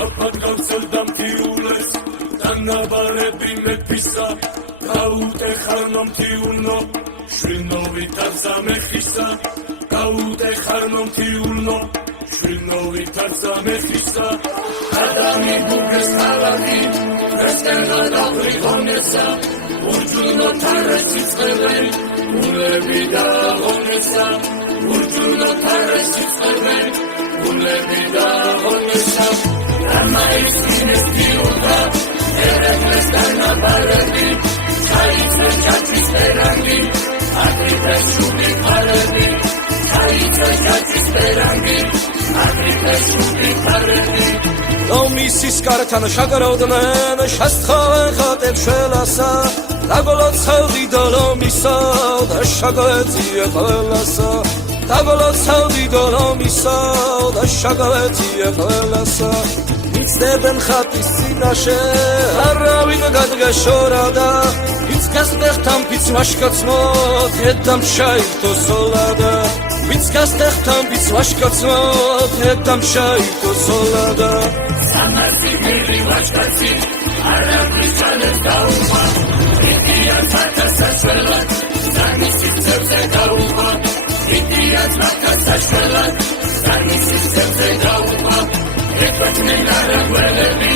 საფად გავცელდა მთიულეს დანაბარები მეფისა გაუტეხარნო მთიულნო შვინოვით არზა მეხისა გაუტეხარნო მთიულნო შვინოვით არზა მეხისა ადამი ბუგეს ქალაქი რესკენა დაბრიხონესა ურჯუნო თარესი წევენ ულები და ღონესა ურჯუნო თარესი წევენ ულები და ღონესა ამაისინეს თიულდა ერეკლეს დანაბარები ჩაიწვეს ჯაჭვის პერანგი აკრიფეს შუბი ფარები ჩაიწვეს ჯაჭვის პერანგი აკრიფეს შუბი ფარები ლომისის კართან შაგროვდნენ შესთხავენ ხატებს შველასა დაგოლოცავდი და ლომისა და შაგლეძია ყველასა დაგოლოცავდი და ლომისა და შაგლეძია ყველასა მიცდებენ ხატის წინაშე არავინ გადგაშორადა ვინც გასტეხთან ვინც ვაშკაცმო დედამ შაირთო სოლადა ვინც გასტეხთან ვინც ვაშკაცმო დედამ შაირთო სოლადა სამასი მილი ვაშკაცი არაფრის ჩანეს დაუმა იდიას მათასაშველად სამისის ძებზე დაუმა იდიას მათასაშველად სამისის ძებზე დაუმა ეკვეთნენ არაგველები